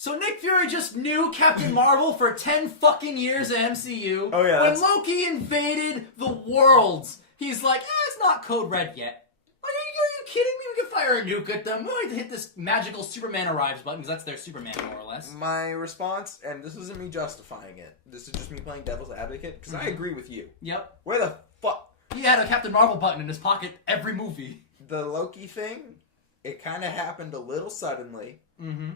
So Nick Fury just knew Captain Marvel for 10 fucking years at MCU. Oh, yeah, When Loki invaded the worlds, he's like, it's not Code Red yet. Are you kidding me? We can fire a nuke at them. We don't need to hit this magical Superman arrives button, because that's their Superman, more or less. My response, and this isn't me justifying it, this is just me playing devil's advocate, because I agree with you. Yep. Where the fuck? He had a Captain Marvel button in his pocket every movie. The Loki thing, it kind of happened a little suddenly. Mm-hmm.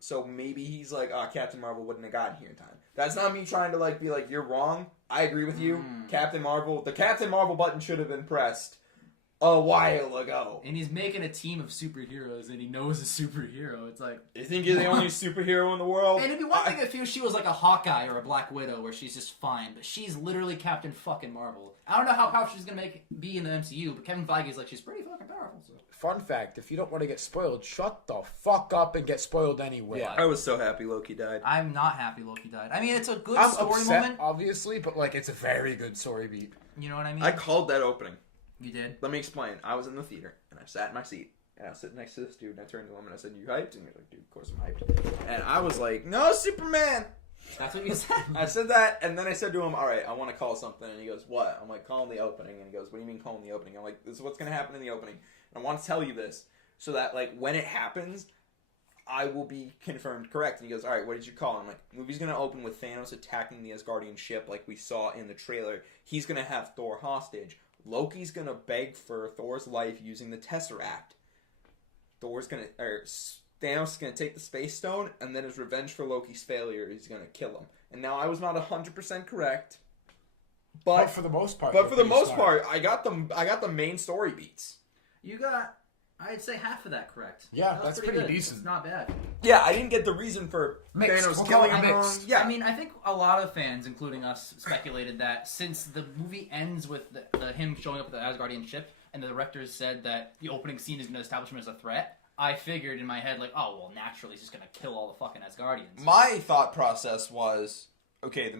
So maybe he's like, Captain Marvel wouldn't have gotten here in time. That's not me trying to like be like, you're wrong. I agree with you. Captain Marvel, the Captain Marvel button should have been pressed a while ago. And he's making a team of superheroes, and he knows a superhero. It's like... You think you're the only superhero in the world? And it'd be one thing if she was like a Hawkeye or a Black Widow, where she's just fine, but she's literally Captain fucking Marvel. I don't know how powerful she's gonna be in the MCU, but Kevin Feige's like, she's pretty fucking powerful. So. Fun fact, if you don't want to get spoiled, shut the fuck up and get spoiled anyway. Yeah, I was so happy Loki died. I'm not happy Loki died. I mean, it's a good I'm story upset, moment. obviously, but like it's a very good story beat. You know what I mean? I called that opening. You did? Let me explain. I was in the theater, and I sat in my seat, and I was sitting next to this dude, and I turned to him, and I said, you hyped? And he was like, dude, of course I'm hyped. And I was like, no, Superman! That's what you said? I said that, and then I said to him, all right, I want to call something. And he goes, what? I'm like, calling the opening. And he goes, what do you mean calling the opening? I'm like, this is what's going to happen in the opening. And I want to tell you this so that, like, when it happens, I will be confirmed correct. And he goes, all right, what did you call? And I'm like, movie's going to open with Thanos attacking the Asgardian ship like we saw in the trailer. He's going to have Thor hostage. Loki's going to beg for Thor's life using the Tesseract. Thanos is going to take the Space Stone, and then as revenge for Loki's failure, he's going to kill him. And now I was not 100% correct, but for the most part, I got the main story beats. You got, I'd say, half of that correct. Yeah, that's pretty good. decent. It's not bad. Yeah, I didn't get the reason for Mixed. Thanos We'll killing call it him. mixed. Yeah, I mean, I think a lot of fans, including us, speculated that since the movie ends with him showing up at the Asgardian ship, and the directors said that the opening scene is going to establish him as a threat, I figured in my head, like, oh, well, naturally, he's just going to kill all the fucking Asgardians. my thought process was, okay,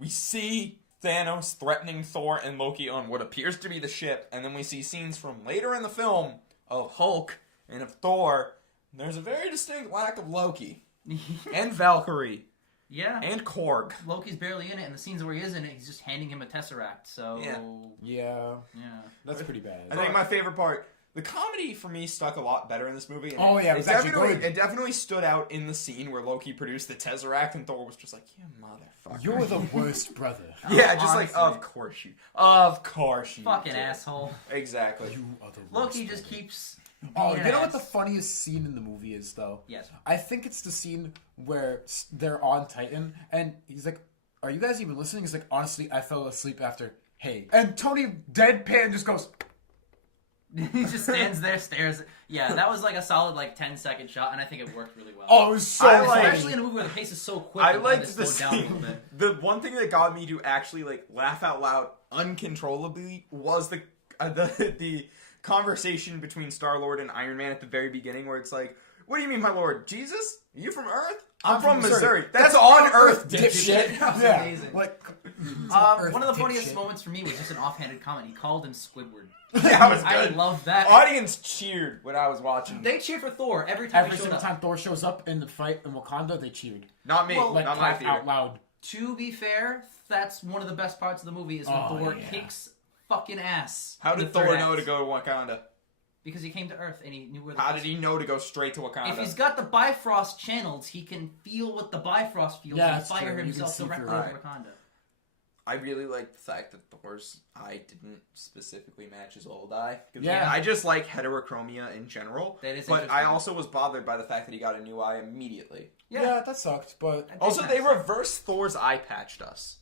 we see Thanos threatening Thor and Loki on what appears to be the ship, and then we see scenes from later in the film of Hulk and of Thor. There's a very distinct lack of Loki. And Valkyrie. Yeah. And Korg. Loki's barely in it, and the scenes where he is in it, he's just handing him a Tesseract, so... Yeah. Yeah. That's pretty bad. I think my favorite part... The comedy, for me, stuck a lot better in this movie. And it was actually good. It definitely stood out in the scene where Loki produced the Tesseract, and Thor was just like, you motherfucker. You're the worst brother. Yeah, just honestly. like, of course you Fucking asshole. Exactly. You are the worst Loki just brother. keeps... Oh, being you an know what ass. the funniest scene in the movie is, though? Yes. I think it's the scene where they're on Titan, and he's like, are you guys even listening? He's like, honestly, I fell asleep after, hey. And Tony deadpan just goes... He just stands there, stares. Yeah, that was like a solid 10-second shot, and I think it worked really well. Oh, it was so funny. Especially in a movie where the pace is so quick. I and liked to the slow down a little scene. bit. The one thing that got me to actually laugh out loud uncontrollably was the conversation between Star-Lord and Iron Man at the very beginning, where it's like, what do you mean, my lord? Jesus? Are you from Earth? I'm from Missouri. That's on Earth, dipshit. That was Yeah, amazing. like... One of the funniest moments for me was just an offhanded comment. He called him Squidward. Yeah, it was good. I love that. Audience cheered when I was watching. They cheered for Thor every time. Every single time Thor shows up in the fight in Wakanda, they cheered. Not me. Well, Like, not my laugh theater. out loud. To be fair, that's one of the best parts of the movie is when Thor kicks fucking ass. How in did the third Thor act. know to go to Wakanda? Because he came to Earth and he knew where the How did he know to go straight to Wakanda? If he's got the Bifrost channels, he can feel what the Bifrost feels Yeah, and that's fire true. You himself can see directly through over it. Wakanda. I really like the fact that Thor's eye didn't specifically match his old eye. Yeah. I just like heterochromia in general. That is but I interesting. also was bothered by the fact that he got a new eye immediately. Yeah, that sucked, but... Also, they reversed Thor's eye patched us.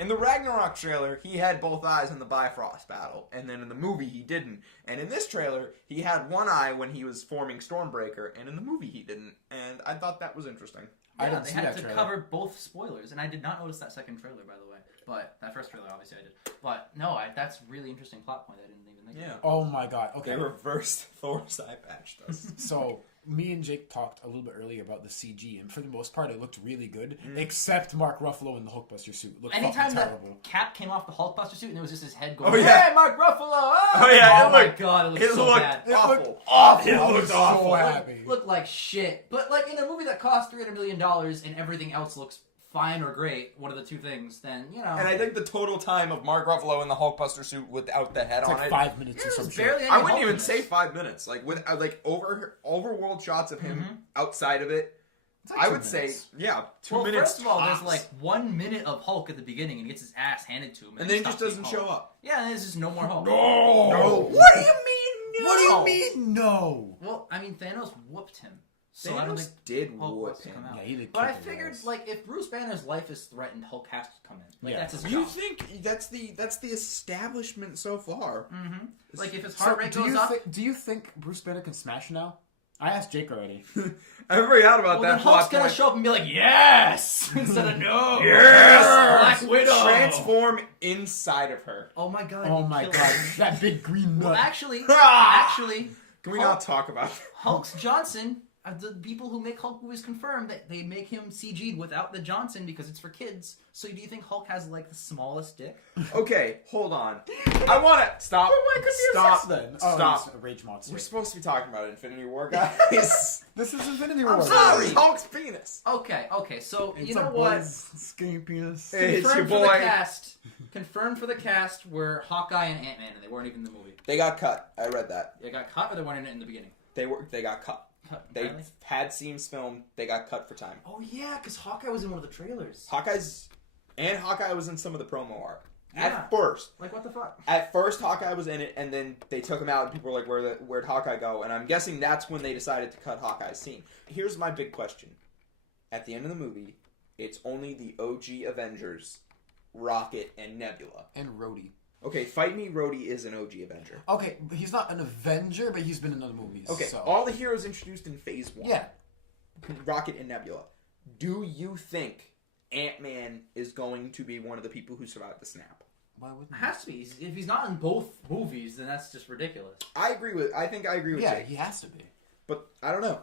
In the Ragnarok trailer, he had both eyes in the Bifrost battle, and then in the movie, he didn't. And in this trailer, he had one eye when he was forming Stormbreaker, and in the movie, he didn't. And I thought that was interesting. I Yeah, didn't they see had that to trailer. cover both spoilers, and I did not notice that second trailer, by the way. But that first trailer, obviously, I did. But no, that's really interesting plot point I didn't even Yeah. Oh my god. Okay. They reversed Thor's eye patch. So me and Jake talked a little bit earlier about the CG, and for the most part, it looked really good, except Mark Ruffalo in the Hulkbuster suit. It looked Anytime fucking that terrible. cap came off the Hulkbuster suit and it was just his head going, Oh, yeah. "Hey, Mark Ruffalo!" Oh, yeah, Oh it my looked- god, it looked It so looked bad. awful. Awful. It I was looked so awful. happy. Looked like shit. But like in a movie that cost $300 million and everything else looks fine or great, one of the two things, then you know. And I think the total time of Mark Ruffalo in the Hulkbuster suit without the head It's on like it. 5 minutes or There's some shit. barely any I wouldn't Hulk even in say this. 5 minutes. Like with overworld shots of him outside of it. It's like I 2 would minutes. say 2 Well, minutes. first of all, tops. there's like 1 minute of Hulk at the beginning and he gets his ass handed to him. and then he stops just doesn't being show Hulk. up. Yeah, and there's just no more Hulk. No. What do you mean? No? What do you mean, no? Well, I mean, Thanos whooped him. So I don't Thanos think did Hulk whoop wants to him. come out. Yeah, he did But I kick his figured, ass. like, if Bruce Banner's life is threatened, Hulk has to come in. Like, Yeah. that's his You job. think that's the establishment so far? Mm-hmm. Like, if his So, heart rate goes up, do you think Bruce Banner can smash now? I asked Jake already. I forgot about well, then that Hulk's plot gonna point. show up and be like, yes! Instead of no! Yes! Black Widow! Transform inside of her. Oh my god. Oh he my killed god, her. that big green nut. Well, actually, Ah! Can we Hulk- not talk about that? Hulk's Johnson, the people who make Hulk movies confirm that they make him CG'd without the Johnson because it's for kids. So do you think Hulk has, like, the smallest dick? Okay, hold on. I want to stop. Why couldn't he have Stop. sex then? Stop. He's a rage monster. We're supposed to be talking about Infinity War, guys. This is Infinity War. I'm sorry. This is Hulk's penis. Okay, so It's you know a what? boy's skinny penis. It's your Confirmed for the boy. cast. Confirmed for the cast were Hawkeye and Ant-Man, and they weren't even in the movie. They got cut. I read that. They got cut, or they weren't in it in the beginning. They got cut. Cut They entirely? had scenes filmed. They got cut for time. Oh yeah, because Hawkeye was in one of the trailers. Hawkeye was in some of the promo art. Yeah. Like what the fuck? At first, Hawkeye was in it, and then they took him out, and people were like, "Where'd Hawkeye go?" And I'm guessing that's when they decided to cut Hawkeye's scene. Here's my big question: at the end of the movie, it's only the OG Avengers, Rocket and Nebula. And Rhodey. Okay, Fight Me Rhodey is an OG Avenger. Okay, he's not an Avenger, but he's been in other movies. Okay, so. all the heroes introduced in Phase 1. Yeah. Rocket and Nebula. Do you think Ant-Man is going to be one of the people who survived the snap? Why wouldn't It has to be. If he's not in both movies, then that's just ridiculous. I think I agree with Yeah, Jake. he has to be. But I don't know.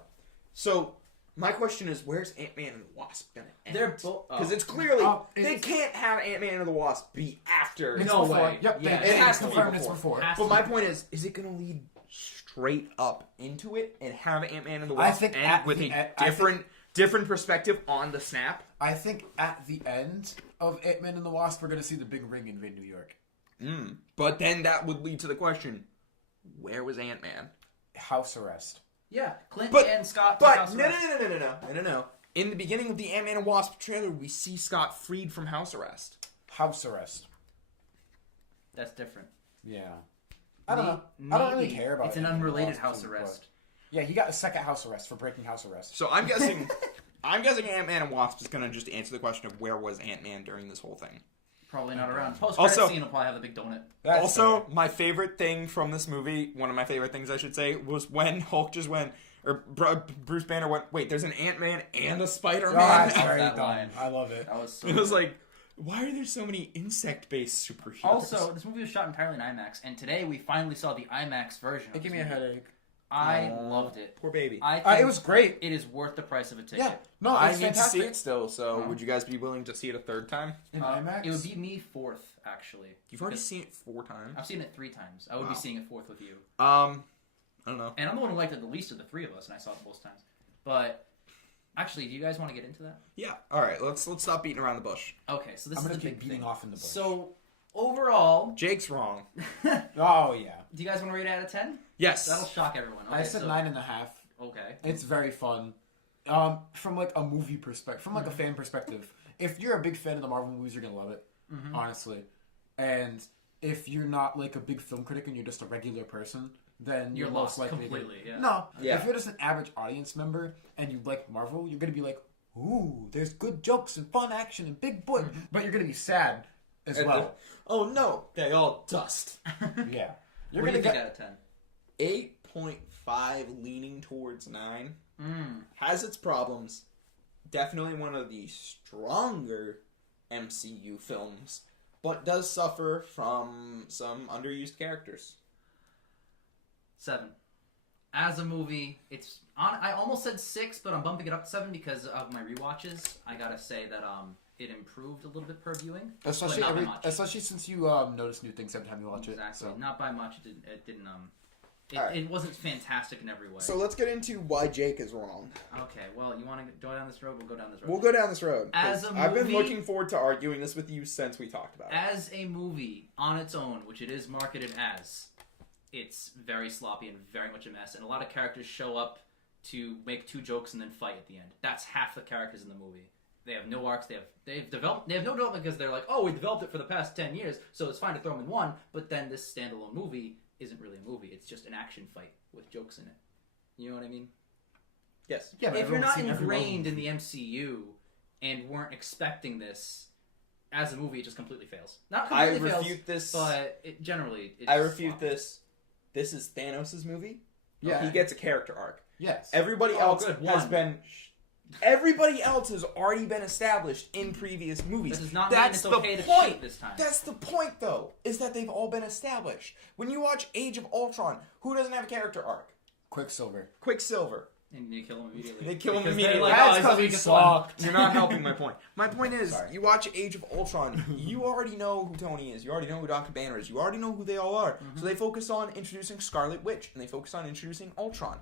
So my question is, where's Ant-Man and the Wasp gonna end? They're both Because it's clearly they it's- can't have Ant-Man and the Wasp be after. It's No before. way. Yep, Yeah, they it has it's to be confirmed it's before. before. Has But to my be. point is it gonna lead straight up into it and have Ant-Man and the I Wasp think end at with the a end- I different perspective on the snap? I think at the end of Ant-Man and the Wasp, we're going to see the big ring invade New York. But then that would lead to the question: where was Ant-Man? House arrest. Yeah, Clint But- and Scott. But House no. arrest. In the beginning of the Ant-Man and Wasp trailer, we see Scott freed from house arrest. House arrest. That's different. Yeah. I don't know. I don't really Maybe. care about It's an Ant-Man and the unrelated Wasp house too, arrest. but- Yeah, he got a second house arrest for breaking house arrest. So I'm guessing, Ant-Man and Wasp is gonna just answer the question of where was Ant-Man during this whole thing. Probably not around. Post-credit Also- scene will probably have a big donut. That's Also, fair. my favorite thing from this movie, one of my favorite things I should say, was when Hulk just went, or Bruce Banner went, wait, there's an Ant-Man and a Spider-Man? Oh, that's Love very that dumb. line. I love it. That was so It was good. like, why are there so many insect-based superheroes? Also, this movie was shot entirely in IMAX, and today we finally saw the IMAX version. It of gave this me a movie. headache. I loved it. poor baby. I think It was great. it is worth the price of a ticket. Yeah. No, I it's need fantastic. to see it still, so would you guys be willing to see it a third time? In IMAX? It would be me fourth, actually. You've already seen it 4 times. I've seen it 3 times. I would Wow. be seeing it fourth with you. I don't know. And I'm the one who liked it the least of the 3 of us, and I saw it both times. But actually, do you guys want to get into that? Yeah. All right. Let's stop beating around the bush. Okay, so this I'm is going the to keep big beating thing. off in the bush. So overall, Jake's wrong. do Oh, yeah. you guys want to rate it out of 10? Yes. That'll shock everyone. Okay, I said so, 9.5. Okay. It's very fun. From like a movie perspective, from like a fan perspective, if you're a big fan of the Marvel movies, you're gonna love it. Honestly, and if you're not like a big film critic and you're just a regular person, then You're most lost likely completely, yeah. No, Yeah. if you're just an average audience member and you like Marvel, you're gonna be like, "Ooh, there's good jokes and fun action and big boy," but you're gonna be sad as well. Oh no, they all dust. Yeah, you're What do gonna you think get. out of 10? 8.5 leaning towards 9. Has its problems. Definitely one of the stronger MCU films, but does suffer from some underused characters. 7. As a movie, it's on. I almost said 6, but I'm bumping it up to 7 because of my rewatches. I gotta say that it improved a little bit per viewing, Especially but not by much. especially since you notice new things every time you watch Exactly, it. So. not by much. Alright. It wasn't fantastic in every way. So let's get into why Jake is wrong. Okay, well, you want to go down this road? We'll go down this road. We'll go down this road. As a I've been movie- looking forward to arguing this with you since we talked about it. As a movie on its own, which it is marketed as, it's very sloppy and very much a mess. And a lot of characters show up to make 2 jokes and then fight at the end. That's half the characters in the movie. They have no arcs. They have no development because they're like, oh, we developed it for the past 10 years, so it's fine to throw them in one. But then this standalone movie isn't really a movie. It's just an action fight with jokes in it. You know what I mean? Yes. Yeah, but If you're everyone's not seen every ingrained in movie. the MCU and weren't expecting this as a movie, it just completely fails. Not I completely fails, refute this. but generally, it's I refute sloppy. this. This is Thanos' movie. Yeah. He gets a character arc. Yes. Everybody Oh, else good, has one. been. Everybody else has already been established in previous movies. This does not That's mean it's okay the to point. cheat this time. That's the point, though, is that they've all been established. When you watch Age of Ultron, who doesn't have a character arc? Quicksilver. Quicksilver. And you kill him immediately. They kill him Because immediately. they're like, That's oh, he's the 'cause he weakest one. sucked. You're not helping my point. My point is, Sorry. you watch Age of Ultron, you already know who Tony is. You already know who Dr. Banner is. You already know who they all are. So they focus on introducing Scarlet Witch, and they focus on introducing Ultron.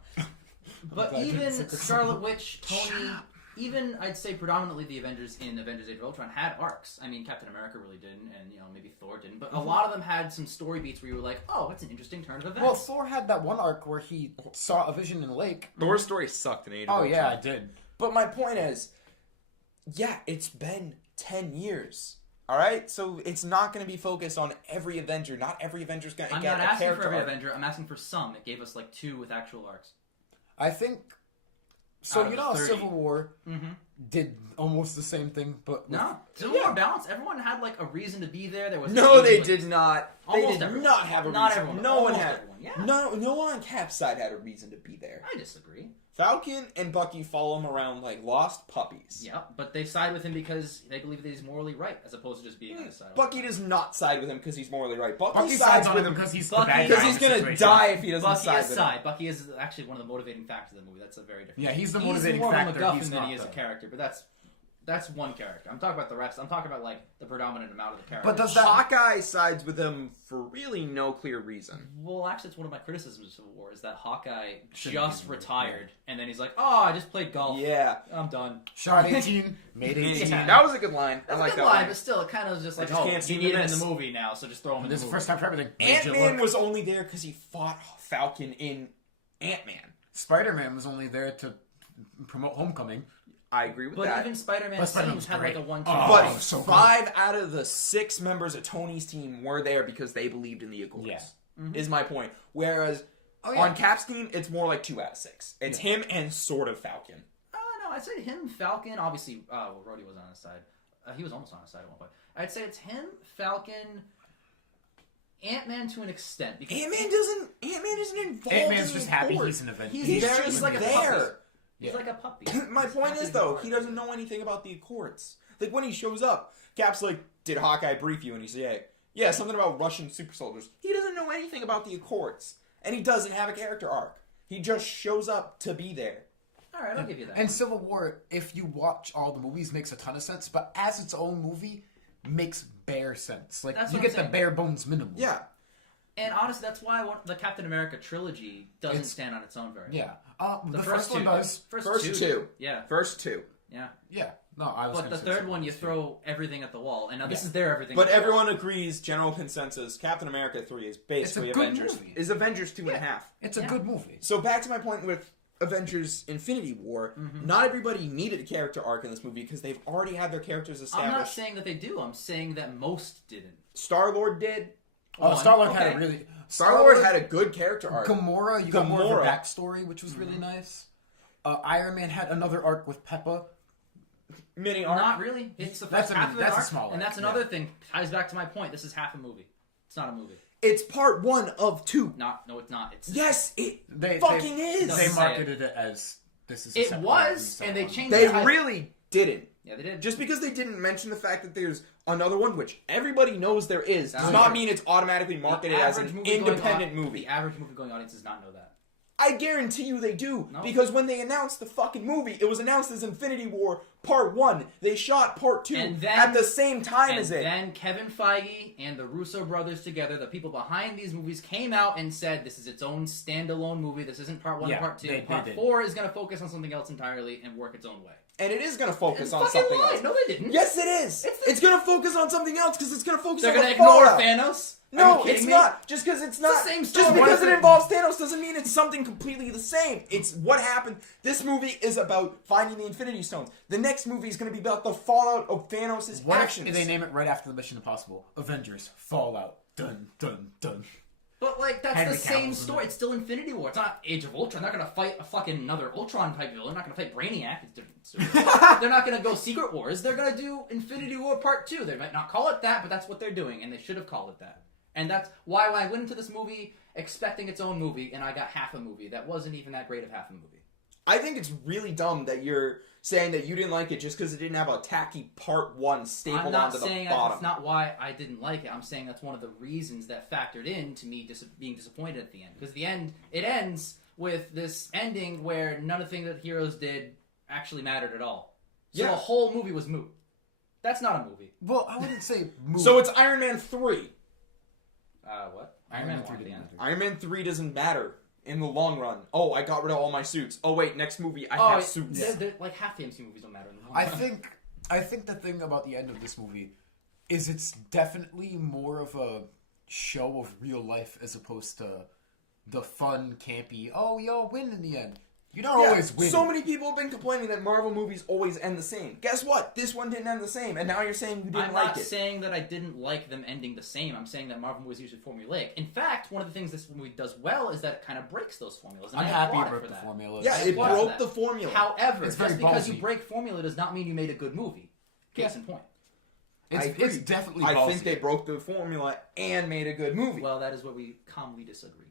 But glad you even didn't say Quicksilver. Scarlet Witch, Tony, even I'd say predominantly the Avengers in Avengers Age of Ultron had arcs. I mean, Captain America really didn't, and maybe Thor didn't. But a lot of them had some story beats where you were like, oh, that's an interesting turn of events. Well, Thor had that one arc where he saw a vision in the lake. Thor's story sucked in Age of Oh Ultron. yeah, I did. But my point is, yeah, it's been 10 years. All right? So it's not going to be focused on every Avenger. Not every Avenger's going to I'm get not a asking character for every arc. Avenger. I'm asking for some. It gave us like 2 with actual arcs. I think. So Out of you the know, 30. Civil War Mm-hmm. did almost the same thing, but with, No, Civil War balanced. Everyone had like a reason to be there. There was No, they like, did not. They Almost did everyone. not have a Not reason. everyone. No one Almost had. everyone, yeah. No one on Cap's side had a reason to be there. I disagree. Falcon and Bucky follow him around like lost puppies. Yeah, but they side with him because they believe that he's morally right, as opposed to just being on his side. Bucky does not side with him because he's morally right. Bucky Bucky sides sides on with him him because he's Bucky- the bad because guy he's in the gonna situation. die if he doesn't Bucky side is with side. Bucky is actually one of the motivating factors of the movie. That's a very different. Yeah, he's the He's motivating more factor. of a MacGuffin He's than not he is a the- character, but that's one character. I'm talking about the rest. I'm talking about like the predominant amount of the characters. But does him. that- Hawkeye sides with him for really no clear reason. Well, actually, it's one of my criticisms of Civil War is that Hawkeye Shouldn't just be in the movie, retired, and then he's like, "Oh, I just played golf. Yeah. I'm done." Shot 18, made 18. Yeah. That was a good line. That's I like a good that line, line. but still, it kind of was just like, just "Oh, can't see you the need him in miss. the movie now, so just throw him in This the is the movie." first time for everything. Ant-Man was only there because he fought Falcon in Ant-Man. Spider-Man was only there to promote Homecoming. I agree with But that. even Spider-Man But Spider-Man scenes was had like great. a 1-2. Oh, But so good. 5 out of the 6 members of Tony's team were there because they believed in the Accords. Yeah. Is my point. Whereas on Cap's team, it's more like 2 out of 6. It's him and sort of Falcon. No, I'd say him, Falcon. Obviously, Rhodey was on his side. He was almost on his side at one point. I'd say it's him, Falcon, Ant-Man to an extent. Because Ant-Man isn't involved Ant-Man's in just the happy Accords. he's an Avenger. He's very- just like a there. puppy. He's Yeah. like a puppy. My He's point happy is, to though, be he part of doesn't it. know anything about the Accords. Like, when he shows up, Cap's like, did Hawkeye brief you? And he's like, yeah, something about Russian super soldiers. He doesn't know anything about the Accords. And he doesn't have a character arc. He just shows up to be there. All right, I'll give you that. And Civil War, if you watch all the movies, makes a ton of sense. But as its own movie, makes bare sense. Like That's you what get I'm the saying. bare bones minimum. Yeah. And honestly, that's why the Captain America trilogy doesn't It's- stand on its own very well. Yeah. The first one two- does. First two. Yeah, First 2. yeah. Yeah. No, I was. But gonna the say third Civil one, War you too. throw everything at the wall. And now this Yeah. is their everything. But at the wall. everyone agrees, general consensus, Captain America 3 is basically good Avengers. movie. Is Avengers 2.5. It's a Yeah. good movie. So back to my point with Avengers Infinity War, not everybody needed a character arc in this movie because they've already had their characters established. I'm not saying that they do. I'm saying that most didn't. Star-Lord did. One, Star-Lord had okay. a really. Star-Lord had a good character arc. Gamora, you got more of Gamora. a backstory, which was really nice. Iron Man had another arc with Peppa. Mini arc. Not really. It's the That's first a- half of that's an a arc, small and arc, that's another thing. Ties back to my point. This is half a movie. It's not a movie. It's part 1 of 2. No, it's not. It's Yes, it They fucking is. Doesn't They say marketed it as this is. A It separate was, movie, and they so on. changed They the title. really didn't. Yeah, they did. Just because they didn't mention the fact that there's another one, which everybody knows there is, does not mean it's automatically marketed as an independent movie. The average movie-going audience does not know that. I guarantee you they do. No. Because when they announced the fucking movie, it was announced as Infinity War Part 1. They shot Part 2 at the same time as it. And then Kevin Feige and the Russo brothers together, the people behind these movies, came out and said this is its own standalone movie. This isn't Part 1 and Part 2. Part 4 is going to focus on something else entirely and work its own way. And it is going to focus on fucking something lied. else. No, they didn't. Yes, it is. It's going to focus on something else because it's going to focus They're on going the to ignore fallout. Thanos? No, it's not. Just because it's not. the same story. Just because it involves Thanos doesn't mean it's something completely the same. It's what happened. This movie is about finding the Infinity Stones. The next movie is going to be about the fallout of Thanos' actions. What if they name it right after the Mission Impossible? Avengers Fallout. Dun dun dun. But, like, that's Henry the same Cavill's story. It's still Infinity War. It's not Age of Ultron. They're not going to fight a fucking another Ultron-type villain. They're not going to fight Brainiac. It's different. They're not going to go Secret Wars. They're going to do Infinity War Part 2. They might not call it that, but that's what they're doing, and they should have called it that. And that's why when I went into this movie expecting its own movie, and I got half a movie, that wasn't even that great of half a movie. I think it's really dumb that you're saying that you didn't like it just because it didn't have a tacky Part 1 stapled onto the bottom. I'm not saying that's not why I didn't like it. I'm saying that's one of the reasons that factored in to me being disappointed at the end. Because it ends with this ending where none of the things that heroes did actually mattered at all. So the whole movie was moot. That's not a movie. Well, I wouldn't say moot. So it's Iron Man 3. What? Iron Man 3 didn't. Iron Man 3 doesn't matter in the long run. Oh, I got rid of all my suits. Oh, wait, next movie, I have suits. Like, half the MCU movies don't matter in the long run. I think the thing about the end of this movie is it's definitely more of a show of real life as opposed to the fun, campy, oh, y'all win in the end. You don't always win. So many people have been complaining that Marvel movies always end the same. Guess what? This one didn't end the same, and now you're saying you didn't like it. I'm not saying that I didn't like them ending the same. I'm saying that Marvel movies usually formulaic. In fact, one of the things this movie does well is that it kind of breaks those formulas. And I'm happy it broke the formula. Yeah, it broke the formula. However, it's just very because ballsy. you break formula does not mean you made a good movie. Case in point. It's definitely ballsy. I think they broke the formula and made a good movie. Well, that is where we calmly disagree.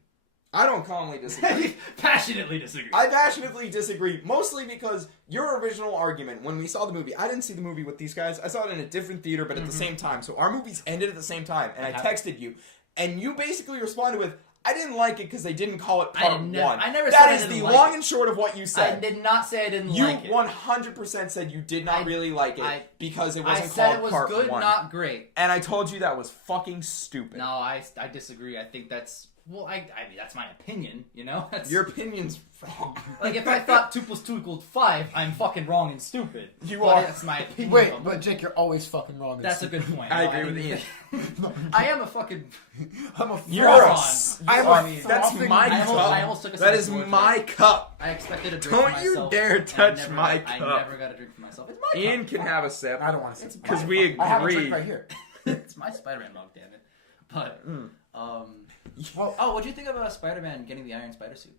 I don't calmly disagree. Passionately disagree. I passionately disagree, mostly because your original argument, when we saw the movie, I didn't see the movie with these guys. I saw it in a different theater, but at the same time. So our movies ended at the same time, and I texted you, and you basically responded with, I didn't like it because they didn't call it Part 1. I never that said is I didn't the like long it. and short of what you said. I did not say I didn't You like it. 100% said you did not really like it because it wasn't I said called it was Part good, 1. not great. And I told you that was fucking stupid. No, I disagree. I think that's... Well, I mean, that's my opinion, you know? Your opinion's wrong. Like, if I thought 2 + 2 = 5, I'm fucking wrong and stupid. You But are. That's my opinion. Wait, but Jake, you're always fucking wrong. That's a good point. I No, agree with didn't- Ian. I am a fucking... I'm a You're a... I'm That's frothing- my I cup. almost took a That sip is of George my Light. cup. I expected a drink Don't for you myself. dare I touch never my got- cup. I never got a drink for myself. It's my Ian cup. can have a sip. I don't want to sit. Because we I have a drink agree. right here. It's my Spider-Man mug, damn it. But, Well, what do you think about Spider-Man getting the Iron Spider suit?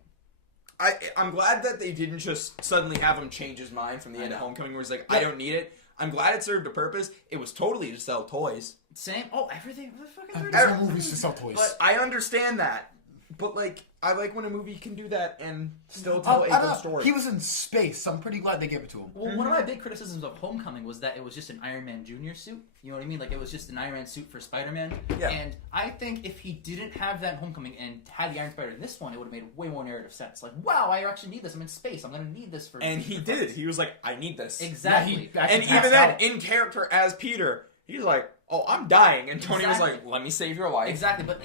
I'm glad that they didn't just suddenly have him change his mind from the end of Homecoming where he's like, I don't need it. I'm glad it served a purpose. It was totally to sell toys. Same. Oh, everything. What the fucking there's no movies to sell toys. But I understand that. But, like, I like when a movie can do that and still tell a I don't good know. story. He was in space. I'm pretty glad they gave it to him. Well, one of my big criticisms of Homecoming was that it was just an Iron Man Jr. suit. You know what I mean? Like, it was just an Iron Man suit for Spider-Man. Yeah. And I think if he didn't have that in Homecoming and had the Iron Spider in this one, it would have made way more narrative sense. Like, wow, I actually need this. I'm in space. I'm going to need this for... And he did. He was like, I need this. Exactly. Yeah, And even then, in character as Peter, he's like, oh, I'm dying. And Tony was like, let me save your life. Exactly. But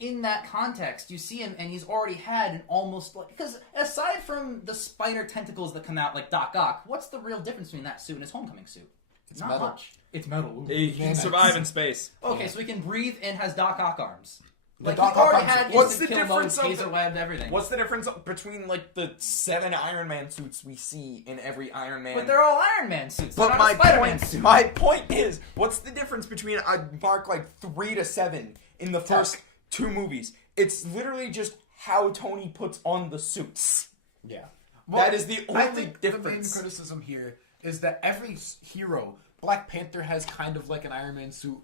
in that context, you see him, and he's already had an almost... Because aside from the spider tentacles that come out like Doc Ock, what's the real difference between that suit and his Homecoming suit? It's Not metal. much. It's metal. He can survive in space. Okay, so he can breathe and has Doc Ock arms. Like, Doc he Ock already arms- had What's instant the kill mode, difference of taser the- webbed, everything. What's the difference between, like, the 7 Iron Man suits we see in every Iron Man? But they're all Iron Man suits. But They're not a Spider-Man suit. my point is, what's the difference between I mark like 3 to 7 in the first 2 movies? It's literally just how Tony puts on the suits. Yeah. That is the I only think the main difference. criticism here is that every hero, Black Panther has kind of like an Iron Man suit.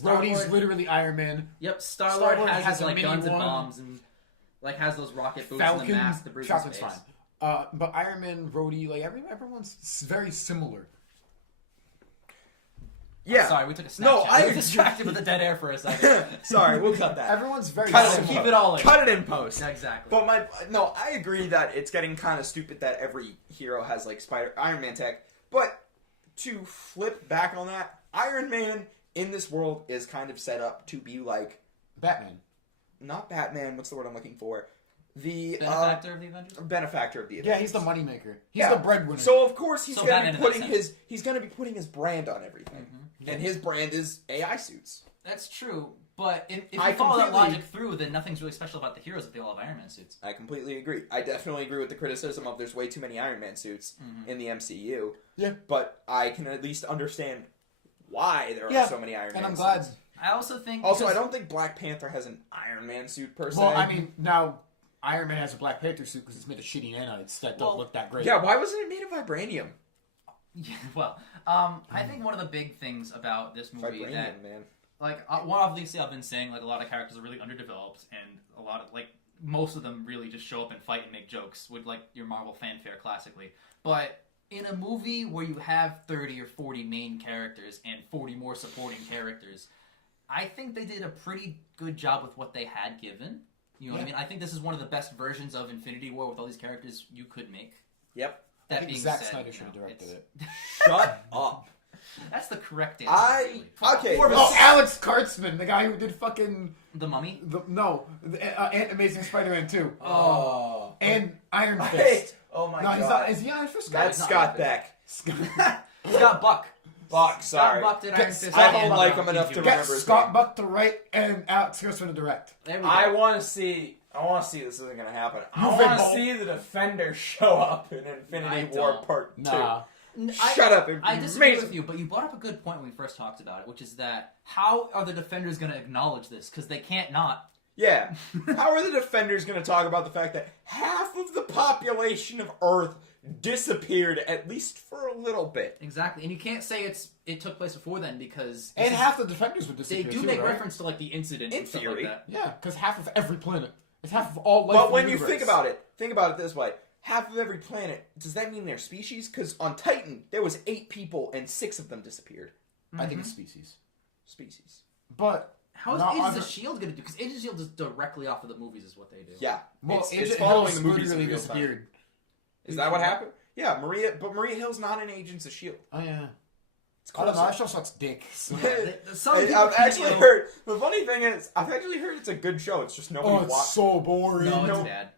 Rhodey's literally Iron Man. Yep, Star-Lord has his a like mini guns and one. bombs and like has those rocket boots Falcon, and the mask that breathes in Falcon's space. fine. But Iron Man, Rhodey, like everyone's very similar. Yeah. Sorry, we took a Snapchat. No, I we were agree. distracted with the dead air for a second. Sorry, we'll cut that. Everyone's very Cut it similar. in Keep it all in. Cut it in post. Yeah, exactly. But I agree that it's getting kind of stupid that every hero has like Iron Man tech. But to flip back on that, Iron Man in this world is kind of set up to be like Batman. not Batman. What's the word I'm looking for? The Benefactor of the Avengers. benefactor of the Avengers. Yeah, he's the moneymaker. He's the breadwinner. So of course he's So going to Batman be in that putting he's going to be putting his brand on everything, and his brand is AI suits. That's true, but if you I follow that completely- logic through, then nothing's really special about the heroes if they all have Iron Man suits. I completely agree. I definitely agree with the criticism of there's way too many Iron Man suits in the MCU. Yeah. But I can at least understand why there are Yeah, so many Iron Man and I'm suits. glad. I also think. Also, I because- don't think Black Panther has an Iron Man suit per se. Well, I mean, now Iron Man has a Black Panther suit because it's made of shitty nanites that don't look that great. yeah, why wasn't it made of vibranium? Yeah, well, I think one of the big things about this movie Vibranium, that, man. like, one obviously I've been saying, like, a lot of characters are really underdeveloped, and a lot of, like, most of them really just show up and fight and make jokes with, like, your Marvel fanfare classically. But in a movie where you have 30 or 40 main characters and 40 more supporting characters, I think they did a pretty good job with what they had given. You know what I mean? I think this is one of the best versions of Infinity War with all these characters you could make. Yep. I That think being Zack said, Snyder you should have know, directed it's- it. Shut up. That's the correct answer. I really. okay. Oh, Alex Kurtzman, the guy who did fucking The Mummy. Amazing Spider-Man 2 Oh. and Iron Wait. Fist. Oh my No, god. he's not. Is he Iron Fist? That's not Scott Iron Beck. Scott Buck. Fuck, sorry. Scott Buck did Iron Get- Fist. I don't and, like him enough to Infinity Get remember his Scott name. Buck to write and Alex Kurtzman to direct. War. There we go. I want to see. This isn't gonna happen. I Move want it, to Bo. see the Defenders show up in Infinity I War don't. Part 2. Nah. Shut up. I disagree Amazing. with you, but you brought up a good point when we first talked about it, which is that how are the Defenders going to acknowledge this? Because they can't not. Yeah. How are the Defenders going to talk about the fact that half of the population of Earth disappeared, at least for a little bit? Exactly, and you can't say it took place before then because And half the Defenders would they disappear do too, make right? reference to like the incident In and stuff theory. like that. Yeah, because half of every planet. It's half of all life. But in when the you universe. think about it this way. Half of every planet, does that mean they're species? Because on Titan, there was 8 people and 6 of them disappeared. I think it's species. Species. But How is not Agents under- of S.H.I.E.L.D. going to do? Because Agents of S.H.I.E.L.D. is directly off of the movies is what they do. Yeah. well, it's Agent following Hill the movies in literally real time. disappeared. Is that what happened? Yeah, Maria Hill's not in Agents of S.H.I.E.L.D. Oh yeah. It's I don't know. close. That show sucks dick. So. Some people I've can't, actually you know- heard. The funny thing is, I've actually heard it's a good show. It's just nobody Oh, it's watched. so boring. No, it's No. bad.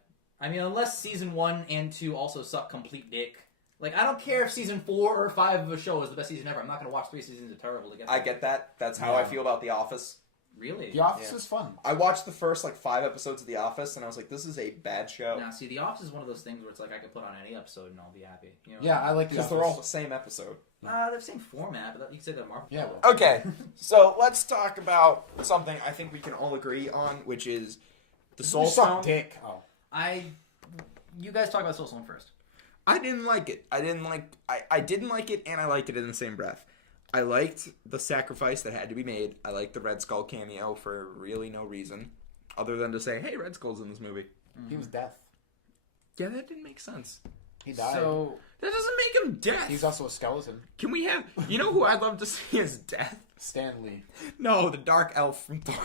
I mean, unless season 1 and 2 also suck complete dick. Like, I don't care if season 4 or 5 of a show is the best season ever. I'm not going to watch 3 seasons of terrible to get I there. get that. That's how I Yeah. feel about The Office. Really? The Office Yeah. is fun. I watched the first 5 episodes of The Office, and I was like, "This is a bad show." Now, see, The Office is one of those things where it's like I could put on any episode and I'll be happy. You know? Yeah, I like the Because Office. they're all the same episode. They're the same format, but you can say that Marvel. Yeah. Okay, so let's talk about something I think we can all agree on, which is the Soul You suck Stone. dick. Oh. You guys talk about Soul Stone first. I didn't like it. I didn't like it, and I liked it in the same breath. I liked the sacrifice that had to be made. I liked the Red Skull cameo for really no reason, other than to say, "Hey, Red Skull's in this movie." He was death. Yeah, that didn't make sense. He died. So, That doesn't make him death. He's also a skeleton. Can we have? You know who I'd love to see as death? Stanley. No, the Dark Elf from Thor.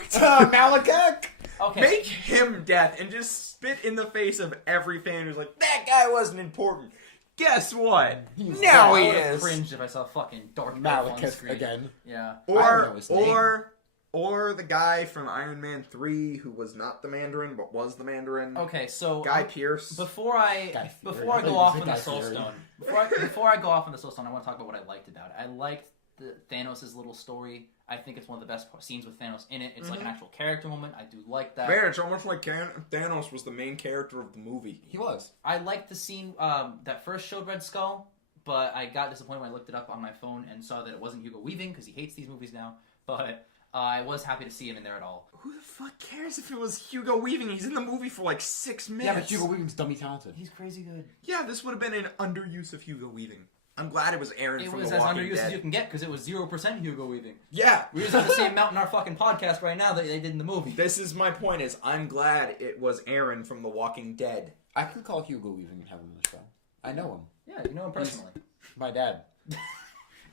Malekith! okay. Make him death and just spit in the face of every fan who's like, "That guy wasn't important." Guess what? He's Now dead. he I would've is. cringed if I saw fucking Dark Elf on Malekith screen. again. Yeah. I don't know his name. Or the guy from Iron Man 3 who was not the Mandarin but was the Mandarin. Okay, so Guy Pearce. Before I Guy Fieri. before I I go thought off you on said the Guy Soul Fieri. Stone, before I go off on the Soul Stone, I want to talk about what I liked about it. I liked the Thanos' little story. I think it's one of the best scenes with Thanos in it. It's like an actual character moment. I do like that. Man, it's almost like Thanos was the main character of the movie. He was. I liked the scene that first showed Red Skull, but I got disappointed when I looked it up on my phone and saw that it wasn't Hugo Weaving because he hates these movies now. But I was happy to see him in there at all. Who the fuck cares if it was Hugo Weaving? He's in the movie for 6 minutes. Yeah, but Hugo Weaving's dummy talented. He's crazy good. Yeah, this would have been an underuse of Hugo Weaving. I'm glad it was Aaron It from was The as Walking underused as Dead. you can get because it was 0% Hugo Weaving. Yeah. We just have the same amount in our fucking podcast right now that they did in the movie. This is my point is I'm glad it was Aaron from The Walking Dead. I could call Hugo Weaving and have him on the show. I know him. Yeah, you know him personally. My dad.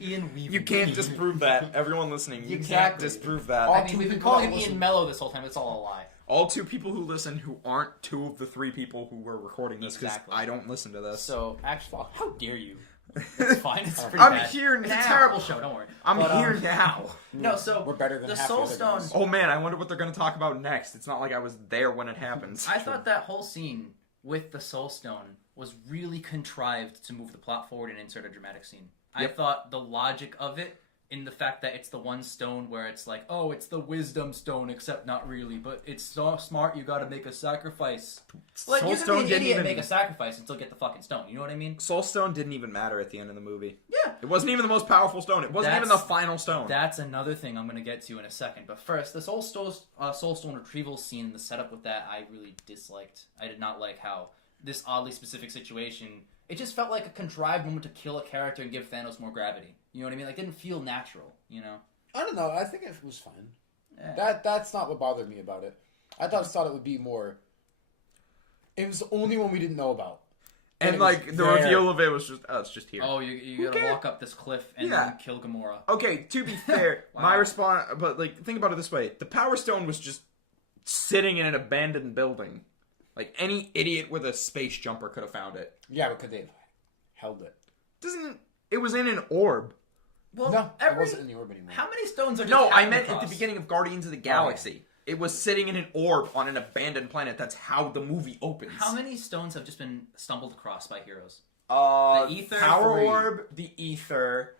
Ian Weevil. You can't disprove that. Everyone listening, you can't Exactly. disprove that. I mean, we've been people calling that him listen- Ian Mello this whole time. It's all a lie. All 2 people who listen who aren't 2 of the 3 people who were recording this because Exactly. I don't listen to this. So, actually, how dare you? It's fine. It's pretty I'm bad. here It's now. a terrible show. Don't worry. I'm But, here now. No, so We're better than the half the Soul other Stone. guys. Oh man, I wonder what they're going to talk about next. It's not like I was there when it happens. I thought that whole scene with the Soul Stone was really contrived to move the plot forward and insert a dramatic scene. I Yep. thought the logic of it, in the fact that it's the one stone where it's like, oh, it's the wisdom stone, except not really, but it's so smart you gotta make a sacrifice. Like, Soul you can Stone be an didn't idiot and even- make a sacrifice and still get the fucking stone, you know what I mean? Soul Stone didn't even matter at the end of the movie. Yeah. It wasn't even the most powerful stone. It wasn't even the That's- final stone. That's another thing I'm gonna get to in a second. But first, the Soul Stone retrieval scene, the setup with that, I really disliked. I did not like how this oddly specific situation, it just felt like a contrived moment to kill a character and give Thanos more gravity. You know what I mean? Like, it didn't feel natural, you know? I don't know. I think it was fine. Yeah. That's not what bothered me about it. I thought it would be more. It was the only one we didn't know about. and it was like the there. reveal of it was just, oh, it's just here. Oh, you gotta Okay. walk up this cliff and Yeah. then kill Gamora. Okay, to be fair, Wow. my response, but like think about it this way: the Power Stone was just sitting in an abandoned building. Like any idiot with a space jumper could have found it. Yeah, but could they have held it? Doesn't it was in an orb? Well, No, it every, wasn't in the orb anymore. how many stones are just No, I happened meant at across? the beginning of Guardians of the Galaxy. It was sitting in an orb on an abandoned planet. That's how the movie opens. How many stones have just been stumbled across by heroes? The ether, Power 3. Orb, the Ether.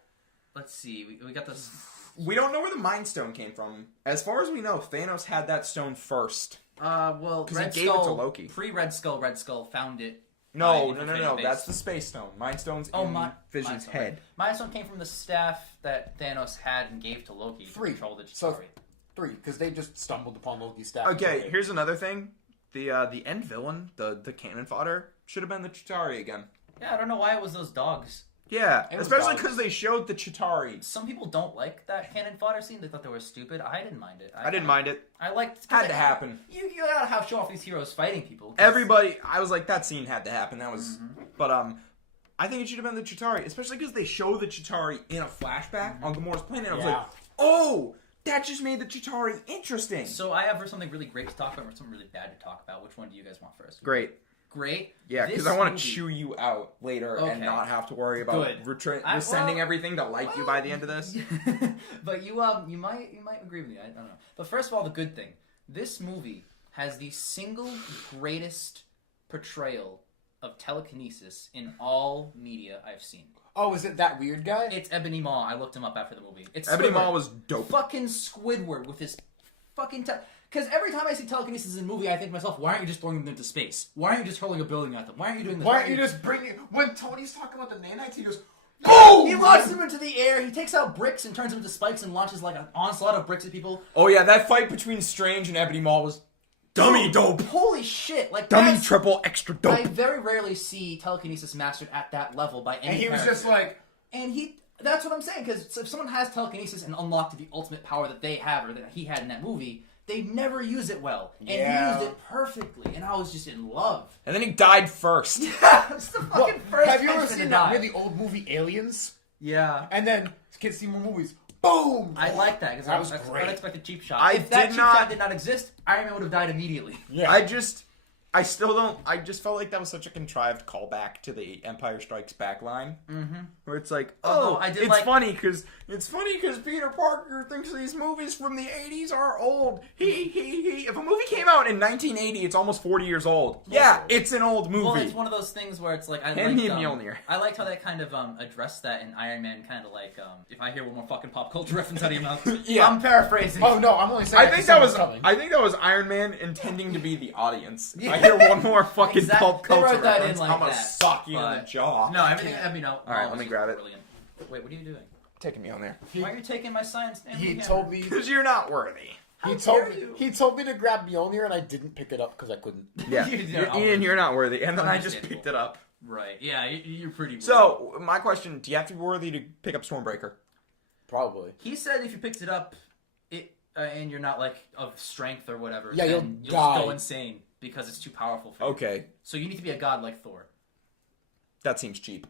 Let's see. We got this. We don't know where the Mind Stone came from. As far as we know, Thanos had that stone first. Well, 'Cause he Red gave it Skull, to Loki. Pre-Red Skull found it. No, by no. Infinity That's Base. the Space Stone. Mind Stone's Oh, in my Vision's Stone, head. right. Mind Stone came from the staff that Thanos had and gave to Loki to 3. control the So Chitauri. 3, because they just stumbled upon Loki's staff. Okay, here's another thing. The end villain, the cannon fodder, should have been the Chitauri again. Yeah, I don't know why it was those dogs. Yeah, It was especially dogs. because they showed the Chitauri. Some people don't like that cannon fodder scene. They thought they were stupid. I didn't mind it. I didn't mind it. I liked. Had to happen. You gotta have show off these heroes fighting people. 'cause- Everybody, I was like, that scene had to happen. That was, but I think it should have been the Chitauri, especially because they show the Chitauri in a flashback on Gamora's planet. I was Yeah. like, oh, that just made the Chitauri interesting. So I have something really great to talk about, or something really bad to talk about. Which one do you guys want first? Great, Great. yeah, This because I want movie- to chew you out later Okay. and not have to worry about Good. resending well- everything to like you by the end of this. But you might agree with me. I don't know. But first of all, the good thing: this movie has the single greatest portrayal of telekinesis in all media I've seen. Oh, is it that weird guy? It's Ebony Maw. I looked him up after the movie. It's Ebony Squidward. Maw was dope. Fucking Squidward with his fucking because every time I see telekinesis in a movie, I think to myself, why aren't you just throwing them into space? Why aren't you just hurling a building at them? Why aren't you doing this? Why aren't you just bringing... When Tony's talking about the nanites, he goes... Boom! He launches them into the air. He takes out bricks and turns them into spikes and launches like an onslaught of bricks at people. Oh yeah, that fight between Strange and Ebony Maw was dummy dope. Holy shit! Like Dummy that's- triple extra dope. I very rarely see telekinesis mastered at that level by any And he was character. just like... And that's what I'm saying, because if someone has telekinesis and unlocked the ultimate power that they have, or that he had in that movie, they never use it well. And Yeah. he used it perfectly, and I was just in love. And then he died first. It's the fucking Well, first have you ever henchman to seen that die. really old movie Aliens? Yeah. And then kids see more movies. Boom! I like that, because That that was was great. unexpected cheap shot. I If that did cheap not- shot did not exist, Iron Man would have died immediately. Yeah. I still don't. I just felt like that was such a contrived callback to the Empire Strikes Back line, where it's like, Although oh, I did it's like- funny because Peter Parker thinks these movies from the '80s are old. He. If a movie came out in 1980, it's almost 40 years old. Yeah, it's an old movie. Well, it's one of those things where it's like I Hand me liked, a Mjolnir. I liked how they kind of addressed that in Iron Man, kind of like if I hear one more fucking pop culture reference out of your mouth, Yeah. I'm paraphrasing. Oh, no, I'm only saying... I think that was Iron Man intending to be the audience. If I hear one more fucking Exactly. pop They culture wrote that in reference, like I'm gonna that, sock you in the but- jaw. No, everything. I mean, no. All right, let me grab it. Brilliant. Wait, what are you doing? Taking me on there Why are you taking my science? Stanley He hammer? told me... because you're not worthy. He How told dare me, you? he told me to grab Mjolnir, and I didn't pick it up because I couldn't. Yeah, You're Ian, you're not worthy, and then I just Understandable. picked it up. Right. Yeah, you're pretty. Weird. So, my question, do you have to be worthy to pick up Stormbreaker? Probably. he said if you picked it up, and you're not like of strength or whatever, Yeah, then you'll just go die. insane because it's too powerful for you. Okay, So you need to be a god like Thor. that seems cheap.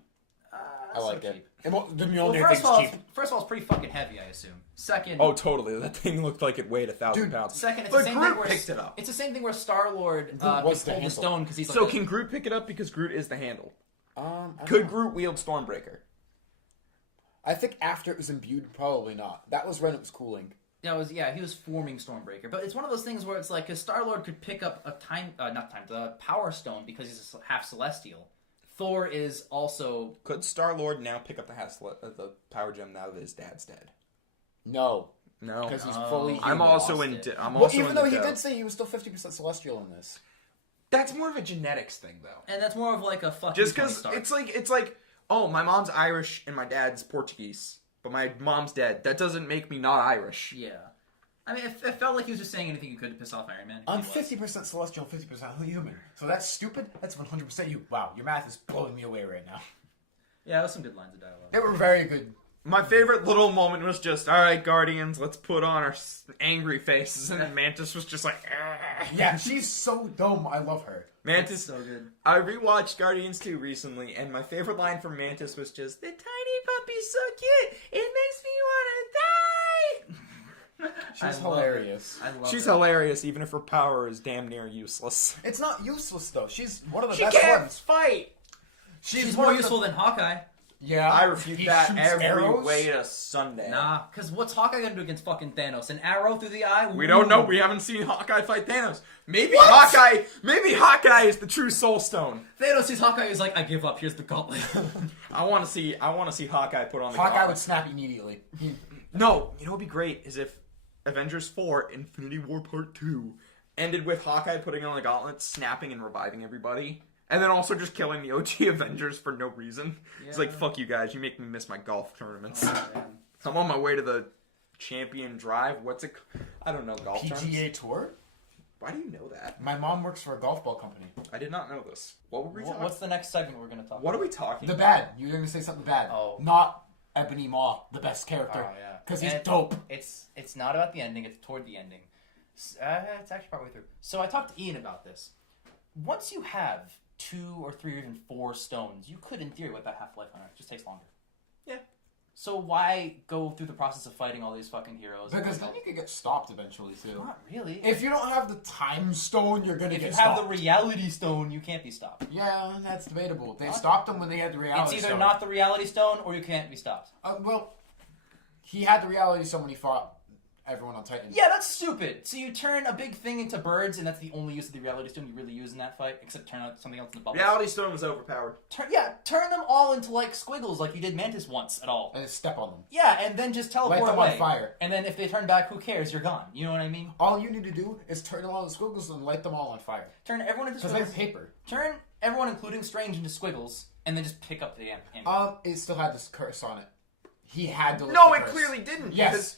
I like so it. cheap. And well, the Well, Mjolnir first thing's of all, cheap. it's pretty fucking heavy, I assume. Second, Oh, totally. That thing looked like it weighed 1,000 Dude, pounds. second, it's But the same Groot thing where picked it up. It's the same thing where Star Lord Groot was the pulled the handle. stone because he's like. So a- can Groot pick it up because Groot is the handle? I don't Could know. Groot wield Stormbreaker? I think after it was imbued, probably not. That was when it was cooling. he was forming Stormbreaker, but it's one of those things where it's like, because Star Lord could pick up the Power Stone because he's a half Celestial. Thor is also Could Star-Lord now pick up the Power Gem now that his dad's dead? No, No. because he's Oh. fully. I'm human. also lost in. it. I'm Well, also even in though the he doubt. did say he was still 50% celestial in this. That's more of a genetics thing, though. and that's more of like a fucking Just Tony because Stark. it's like, oh, my mom's Irish and my dad's Portuguese, but my mom's dead. That doesn't make me not Irish. Yeah. I mean, it felt like he was just saying anything he could to piss off Iron Man. I'm He was. 50% celestial, 50% human. So that's stupid. That's 100% you. Wow, your math is blowing me away right now. Yeah, it was some good lines of dialogue. They were very good. My favorite little moment was just, all right, Guardians, let's put on our angry faces, and then Mantis was just like, "Argh." Yeah, she's so dumb. I love her. Mantis. So good. I rewatched Guardians 2 recently, and my favorite line from Mantis was just, "The tiny puppy's so cute, it makes me want to die." She's I love hilarious. I love She's it. hilarious, even if her power is damn near useless. It's not useless though. She's one of the She best can't ones. fight. She's one more of the- useful than Hawkeye. Yeah, I refute he that shoots every arrows. way to Sunday. Nah, because what's Hawkeye gonna do against fucking Thanos? An arrow through the eye? We don't know. We haven't seen Hawkeye fight Thanos. Maybe Hawkeye is the true Soul Stone. Thanos sees Hawkeye, he's like, I give up. Here's the gauntlet. I want to see Hawkeye put on the Hawkeye gauntlet. would snap immediately. No, you know what'd be great is if Avengers 4 Infinity War Part 2 ended with Hawkeye putting on the gauntlet, snapping and reviving everybody, and then also just killing the OG Avengers for no reason. It's like, fuck you guys, you make me miss my golf tournaments. I'm on my way to the Champion Drive. What's it? I don't know golf PGA tournaments. Tour? Why do you know that? My mom works for a golf ball company. I did not know this. What were we talking? What's the next segment we're gonna talk What about? are we talking? The about? bad. You were gonna say something bad. Oh. Not Ebony Maw, the best character. Oh, yeah. Because he's And dope. It's not about the ending, it's toward the ending. It's actually partway through. So I talked to Ian about this. Once you have 2 or 3 or even 4 stones, you could, in theory, wipe out half-life on Earth. It just takes longer. Yeah. So why go through the process of fighting all these fucking heroes? Because then you could get stopped eventually too. Not really. If you don't have the time stone, you're gonna If get you have stopped. the reality stone, you can't be stopped. Yeah, that's debatable. They stopped him when they had the reality It's either stone. not the reality stone or you can't be stopped. Well, he had the reality stone when he fought everyone on Titan. Yeah, that's stupid. So you turn a big thing into birds, and that's the only use of the reality stone you really use in that fight, except turn out something else in the bubbles. Reality Stone was overpowered. Turn them all into like squiggles, like you did Mantis once at all. And just step on them. Yeah, and then just teleport Light them away. on fire. And then if they turn back, who cares? You're gone. You know what I mean? All you need to do is turn all the squiggles and light them all on fire. Turn everyone into Because they're squiggles. paper. Turn everyone, including Strange, into squiggles, and then just pick up the end. It still had this curse on it. He had to lift No, the it curse. clearly didn't. Yes.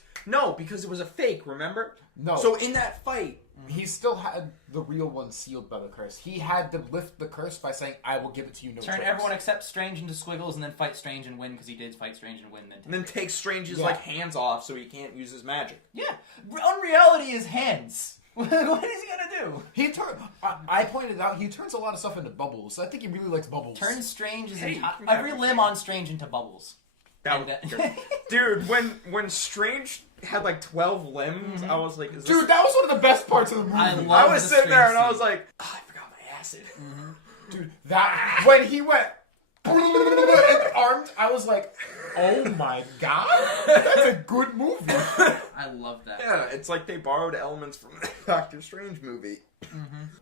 Because it was a fake, remember? No. So in that fight, He still had the real one sealed by the curse. He had to lift the curse by saying, I will give it to you, no Turn choice. everyone except Strange into squiggles, and then fight Strange and win, because he did fight Strange and win. and then take Strange's Yeah. like hands off so he can't use his magic. Yeah, unreality is hands. What is he gonna do? He I pointed out, he turns a lot of stuff into bubbles. I think he really likes bubbles. Turn Strange's Hey, every limb on Strange into bubbles. That And, was, dude, when Strange had like 12 limbs, I was like, is this... Dude, that was one of the best parts of the movie. I love I was the sitting there and I Strange was like, oh, I forgot my acid. Dude, that when he went and armed, I was like, oh my god, that's a good movie. I love that. Yeah, it's like they borrowed elements from the Doctor Strange movie.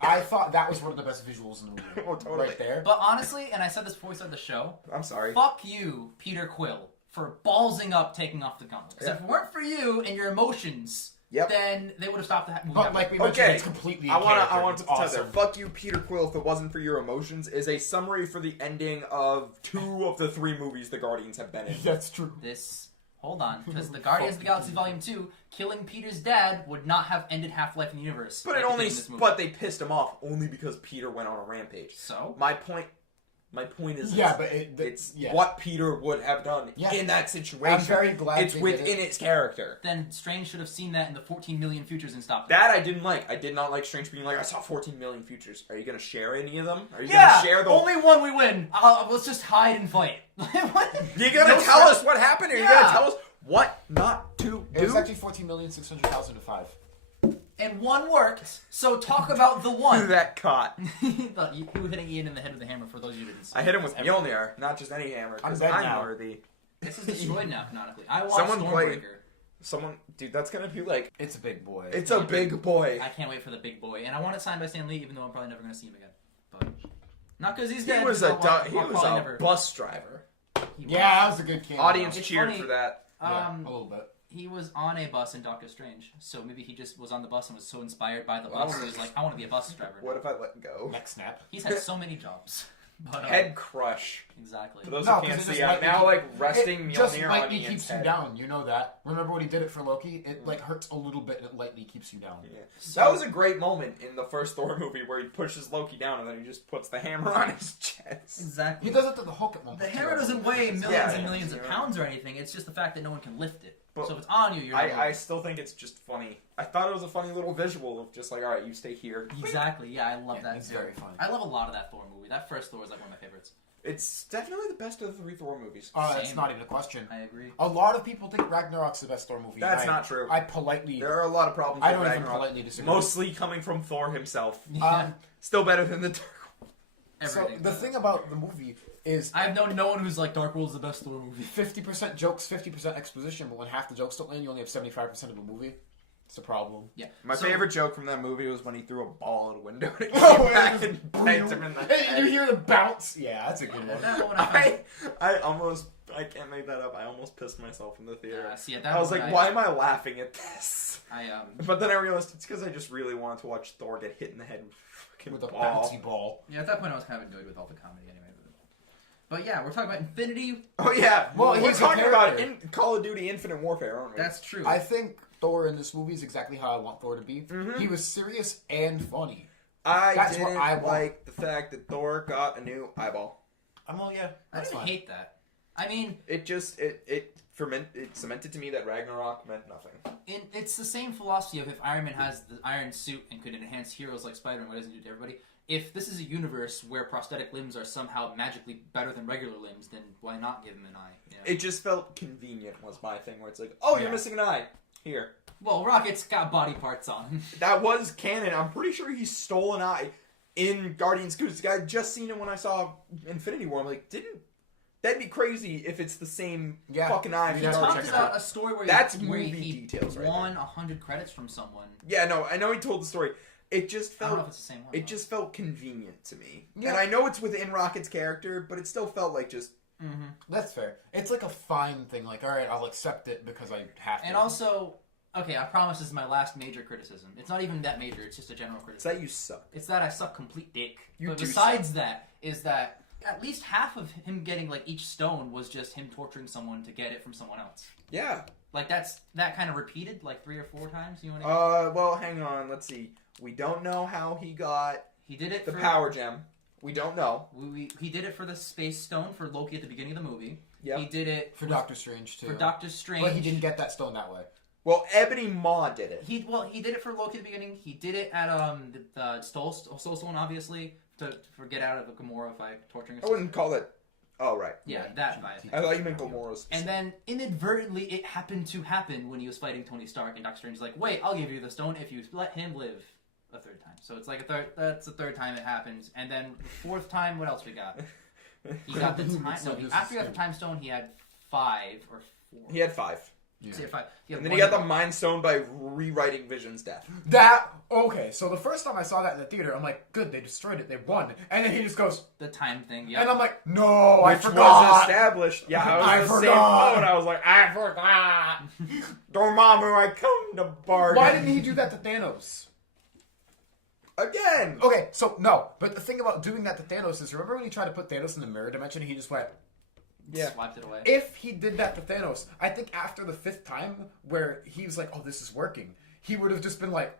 I thought that was one of the best visuals in the movie. Oh, totally. Right there. But honestly, and I said this before we started the show, I'm sorry. fuck you, Peter Quill, for ballsing up taking off the gauntlet. Because if it weren't for you and your emotions, Yep. then they would have stopped the movie. But like we mentioned, Okay, it's completely I want to character. put It's there. awesome. Fuck you, Peter Quill. If it wasn't for your emotions, is a summary for the ending of 2 of the 3 movies the Guardians have been in. That's true. Hold on, because the Guardians of the Galaxy Volume 2, killing Peter's dad would not have ended Half-Life in the universe. But like it did only, in this movie. but they pissed him off only because Peter went on a rampage. So? My point My point is, Yeah, but it's yeah. what Peter would have done Yeah. in that situation. I'm very glad it's they within did it. its character. Then Strange should have seen that in the 14 million futures and stopped. That I didn't like. I did not like Strange being like, I saw 14 million futures. Are you going to share any of them? Are you going to share the... only one we win. Let's just hide and fight. You're going to tell us what happened, or you're going to tell us what not to It was do? actually 14,600,000 to 5. And one worked. So talk about the one. that caught. You were hitting Ian in the head with a hammer. For those of you who didn't see. I hit him with Mjolnir, not just any hammer, because I'm dead I'm now. worthy. This is destroyed now canonically. I watched Someone Stormbreaker. Dude, that's going to be like... It's a big boy. It's a big boy. I can't wait for the big boy, and I want it signed by Stan Lee, even though I'm probably never going to see him again. But not because he's He dead. was I'll a probably never- bus driver. he was. Yeah, that was a good cameo. Audience It's cheered funny. for that. Yeah, a little bit. He was on a bus in Doctor Strange, so maybe he just was on the bus and was so inspired by the Well, bus, he was like, I want to be a bus driver. What if I let go? Neck snap. He's had so many jobs. But, Head crush. Exactly. For those No, who 'cause can't it just see, I'm lightly now keep- like resting It just Mjolnir on lightly Ian's keeps head. you down. You know that. Remember when he did it for Loki? It like hurts a little bit and it lightly keeps you down. Yeah. So- That was a great moment in the first Thor movie where he pushes Loki down and then he just puts the hammer on his chest. Exactly. He does it to the Hulk at one The point. hammer doesn't weigh millions Yeah, and millions of yeah. pounds or anything. It's just the fact that no one can lift it. But so if it's on you, you're not I still think it's just funny. I thought it was a funny little visual of just like, alright, you stay here. Exactly. Yeah, I love that. It's too. very fun. I love a lot of that Thor movie. That first Thor is like one of my favorites. It's definitely the best of the 3 Thor movies. That's Same. not even a question. I agree. A lot of people think Ragnarok's the best Thor movie. That's and not true. I politely. There are a lot of problems I with don't even Ragnarok. politely disagree. Mostly coming from Thor himself. Um, Still better than the so Everything. the thing about the movie is I've known no one who's like Dark World's the best Thor movie. 50% jokes, 50% exposition, but when half the jokes don't land, you only have 75% of a movie. It's a problem. Yeah. My So- favorite joke from that movie was when he threw a ball out a window and it Oh, came it back was and banged him in the Hey, head. you hear the bounce? Yeah, that's a good one. That one I found- I can't make that up. I almost pissed myself in the theater. see, at that I was point, like, why am I laughing at this? I But then I realized it's because I just really wanted to watch Thor get hit in the head with a fucking With a ball. bouncy ball. yeah, at that point I was kind of annoyed with all the comedy anyway. But yeah, we're talking about Infinity. Oh yeah, Well, we're he's a talking about character. Call of Duty Infinite Warfare, aren't we? That's true. I think Thor in this movie is exactly how I want Thor to be. Mhm. He was serious and funny. I That's what didn't I want. like the fact that Thor got a new eyeball. I'm all, yeah, I that's didn't fine. hate that. I mean, It just it cemented to me that Ragnarok meant nothing. it's the same philosophy of if Iron Man has the iron suit and could enhance heroes like Spider-Man, what doesn't do to everybody? If this is a universe where prosthetic limbs are somehow magically better than regular limbs, then why not give him an eye? You know? It just felt convenient was my thing, where it's like, oh, you're Yeah. missing an eye. Here. Well, Rocket's got body parts on. That was canon. I'm pretty sure he stole an eye in Guardians Goose. I just seen it when I saw Infinity War. I'm like, that'd be crazy if it's the same Yeah. fucking eye. He from does Guardians Talks check Goose. it about a story where That's where movie he details right won 100 credits from someone. Yeah, no, I know he told the story. It just I don't know felt if it's the same one. it though. just felt convenient to me. Yeah. And I know it's within Rocket's character, but it still felt like just Mhm. That's fair. It's like a fine thing. Like, all right, I'll accept it because I have to. And also, okay, I promise this is my last major criticism. It's not even that major. It's just a general it's criticism. that you suck. It's that I suck complete dick. You but do besides that, is that at least half of him getting like each stone was just him torturing someone to get it from someone else. Yeah. Like that kind of repeated like 3 or 4 times. You know what I mean? Well, hang on. Let's see. We don't know how he got He did it the for power gem. We don't know. He did it for the space stone for Loki at the beginning of the movie. Yep. He did it for Doctor Strange too. for Doctor Strange. But he didn't get that stone that way. Well, Ebony Maw did it. He did it for Loki at the beginning. He did it at the Soul Stone, obviously, for get out of Gamora by torturing. I wouldn't call it. Oh, right. Yeah, that vibe. I thought you meant Gamora's. And then inadvertently, it happened to happen when he was fighting Tony Stark, and Doctor Strange is like, "Wait, I'll give you the stone if you let him live a third time." So it's like that's the third time it happens, and then the 4th time, what else we got? He got the time. No, after he got the time stone, he had 5 or 4. He had 5. Yeah. So he had 5. He had And then he one- got the Mind Stone by rewriting Vision's death. Okay, so the first time I saw that in the theater, I'm like, good, they destroyed it, they won. And then he just goes, the time thing. Yeah. and I'm like, no, I Which was forgot. established. Yeah, I was I in the same forgot. boat. I was like, I forgot. Dormammu, I come to bargain. Why didn't he do that to Thanos? Again. Okay, so no, but the thing about doing that to Thanos is, remember when he tried to put Thanos in the mirror dimension and he just went, Yeah. Swiped it away. if he did that to Thanos, I think after the 5th time where he was like, oh, this is working, he would have just been like,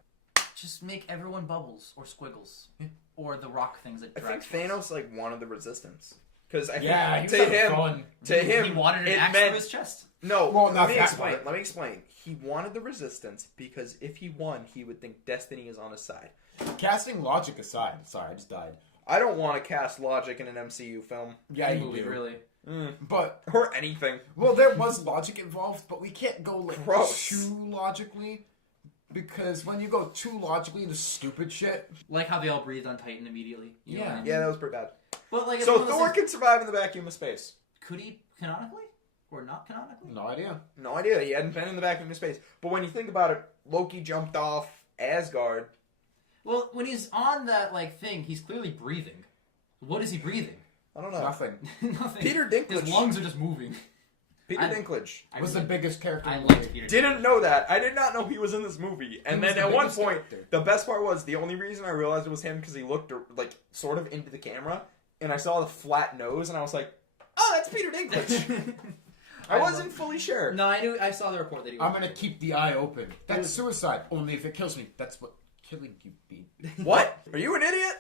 Just make everyone bubbles or squiggles or the rock things that I think Drax Thanos like wanted the resistance. Because he was to having him, fun. He wanted an it axe meant to his chest. no. Well, let not me that explain. part. Let me explain. He wanted the resistance because if he won, he would think destiny is on his side. Casting logic aside, sorry, I just died. I don't want to cast logic in an MCU film. Yeah, Any you movie, do. really. But Or anything. well, there was logic involved, but we can't go like Gross. too logically because when you go too logically into stupid shit, Like how they all breathed on Titan immediately. You know what I mean? Yeah, that was pretty bad. But like, it's So one of those Thor things- can survive in the vacuum of space. could he canonically or not canonically? no idea. No idea. He hadn't been in the vacuum of space. But when you think about it, Loki jumped off Asgard. Well, when he's on that like thing, he's clearly breathing. What is he breathing? I don't know. Nothing. Nothing. Peter Dinklage. His lungs are just moving. Peter I- Dinklage. I Was the biggest character. I in the liked movie. Peter. Didn't know that. I did not know he was in this movie. And He was then the at one biggest point, character. the best part was the only reason I realized it was him because he looked like sort of into the camera, and I saw the flat nose, and I was like, "Oh, that's Peter Dinklage." I wasn't fully sure. No, I knew. I saw the report that he was. I'm gonna keep the eye open. That's suicide. Only if it kills me. That's what killing you be. What? Are you an idiot?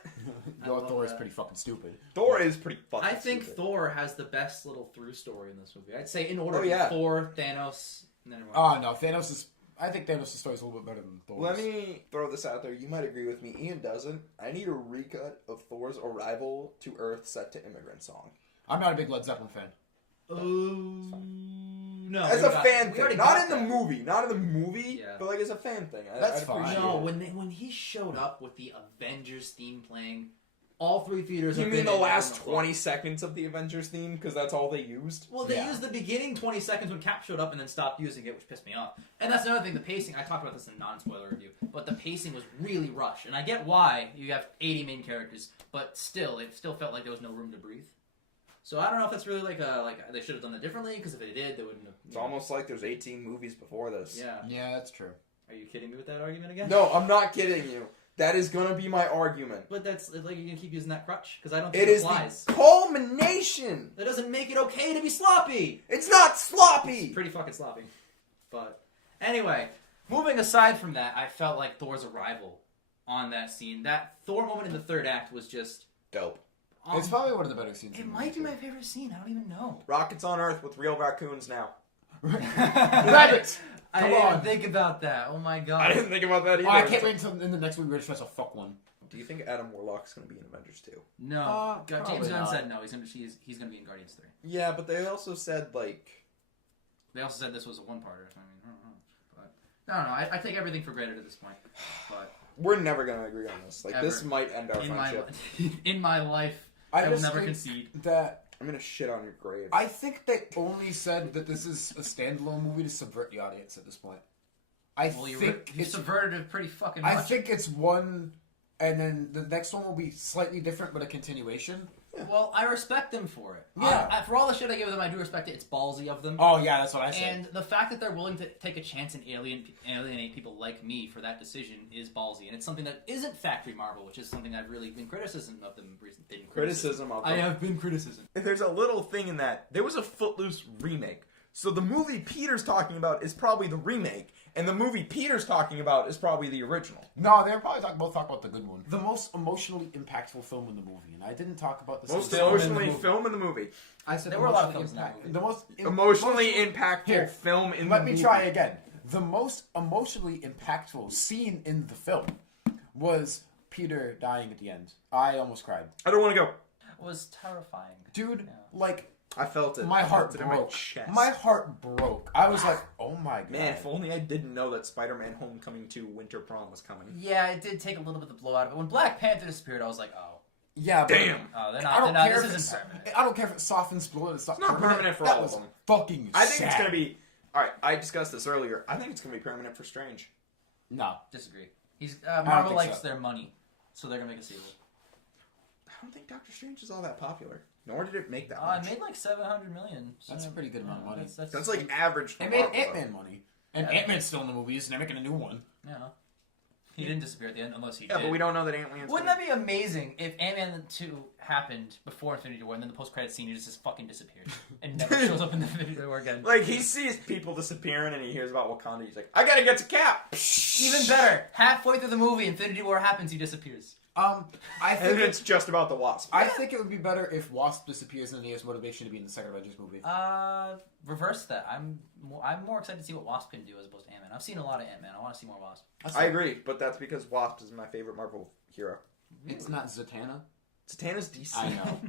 I Yo, love Thor is that. pretty fucking stupid. Thor is pretty fucking I think stupid. Thor has the best little through story in this movie. I'd say in order: Oh, yeah. Thor, Thanos, and then everyone. Oh no, Thanos is. I think Thanos' story is a little bit better than Thor's. Let me throw this out there. You might agree with me. Ian doesn't. I need a recut of Thor's arrival to Earth set to Immigrant Song. I'm not a big Led Zeppelin fan. No, As we a got- fan we already thing. Not got in the that. movie. Not in the movie. Yeah. But like as a fan thing. That's I'd fine. appreciate No, it. when he showed up with the Avengers theme playing, all three theaters. You have mean been the in last on the 20 seconds of the Avengers theme? Because that's all they used? Well, they Yeah. used the beginning 20 seconds when Cap showed up and then stopped using it, which pissed me off. And that's another thing, the pacing, I talked about this in a non-spoiler review, but the pacing was really rushed. And I get why you have 80 main characters, but still, it still felt like there was no room to breathe. So I don't know if that's really like they should have done it differently, because if they did, they wouldn't have... It's almost like there's 18 movies before this. Yeah. Yeah, that's true. Are you kidding me with that argument again? No, I'm not kidding you. That is going to be my argument. But that's, like, you're going to keep using that crutch? Because I don't think It it is applies. the culmination. That doesn't make it okay to be sloppy! It's not sloppy. Pretty fucking sloppy. But anyway, moving aside from that, I felt like Thor's arrival on that scene. That Thor moment in the third act was just... Dope. It's probably one of the better scenes. It in the might be movie, my favorite scene. I don't even know. Rockets on Earth with real raccoons now. too. Rabbits! I Come didn't on. even think about that. Oh my god. I didn't think about that either. Oh, I can't wait until in the next movie we're just supposed to fuck one. Do you think Adam Warlock's going to be in Avengers 2? No. James probably Gunn not. said no. He's gonna be in Guardians 3. Yeah, but they also said, like... They also said this was a one-parter. So I mean, I don't know. But I don't know. I take everything for granted at this point. But We're never going to agree on this. Like, this Ever. might end our in my friendship. in my life, I will just never think concede. that I'm going to shit on your grave. I think they only said that this is a standalone movie to subvert the audience at this point. I Well, you think it's subverted it pretty fucking much. I think it's one, and then the next one will be slightly different, but a continuation. Well, I respect them for it. Yeah. For all the shit I give them, I do respect it. It's ballsy of them. Oh yeah, that's what I said. And the fact that they're willing to take a chance and alienate people like me for that decision is ballsy. And it's something that isn't factory Marvel, which is something I've really been criticism of them. Criticism of I them. have been criticism. There's a little thing in that. There was a Footloose remake. So the movie Peter's talking about is probably the remake, and the movie Peter's talking about is probably the original. No, they're probably both talk about the good one. The most emotionally impactful film in the movie, and I didn't talk about the Most film emotionally film in the movie. I said There were a lot of emotionally films in that movie. The most Emotionally emotionally- impactful Here, film in the Let movie. me try again. The most emotionally impactful scene in the film was Peter dying at the end. I almost cried. I don't want to go. It was terrifying. Dude, Yeah. like, I felt it. my I heart felt it in my broke. chest. My heart broke. I was like, oh my god. Man, if only I didn't know that Spider-Man Homecoming 2 Winter Prom was coming. Yeah, it did take a little bit of the blow out of it. When Black Panther disappeared, I was like, oh. Yeah, but Damn. Oh, they're I not, don't they're not care this if isn't it's, permanent. I don't care if it softens blood. It's not permanent for that all of was them. Fucking I think it's sad. going to be... Alright, I discussed this earlier. I think it's going to be permanent for Strange. No. Disagree. don't Marvel think likes so. their money, so they're going to make a sequel. I don't think Doctor Strange is all that popular. Nor did it make that It much. made like $700 million. So, That's a pretty good amount of money. That's like average for It made Marvel, Ant-Man money. And Yeah. Ant-Man's still in the movies, and they're making a new one. Yeah. He didn't disappear at the end, unless he Yeah, did. but we don't know that Ant-Man's Wouldn't that be amazing if Ant-Man 2 happened before Infinity War, and then the post-credit scene, he just fucking disappears and never shows up in the Infinity War again. Like, he sees people disappearing and he hears about Wakanda. He's like, I gotta get to Cap. Even better, halfway through the movie, Infinity War happens, he disappears. I And think it's just about the Wasp. I think it would be better if Wasp disappears and he has motivation to be in the second Avengers movie. Reverse that. I'm more excited to see what Wasp can do as opposed to Ant-Man. I've seen a lot of Ant-Man. I want to see more Wasp. I agree, but that's because Wasp is my favorite Marvel hero. It's not Zatanna. Zatanna's DC. I know.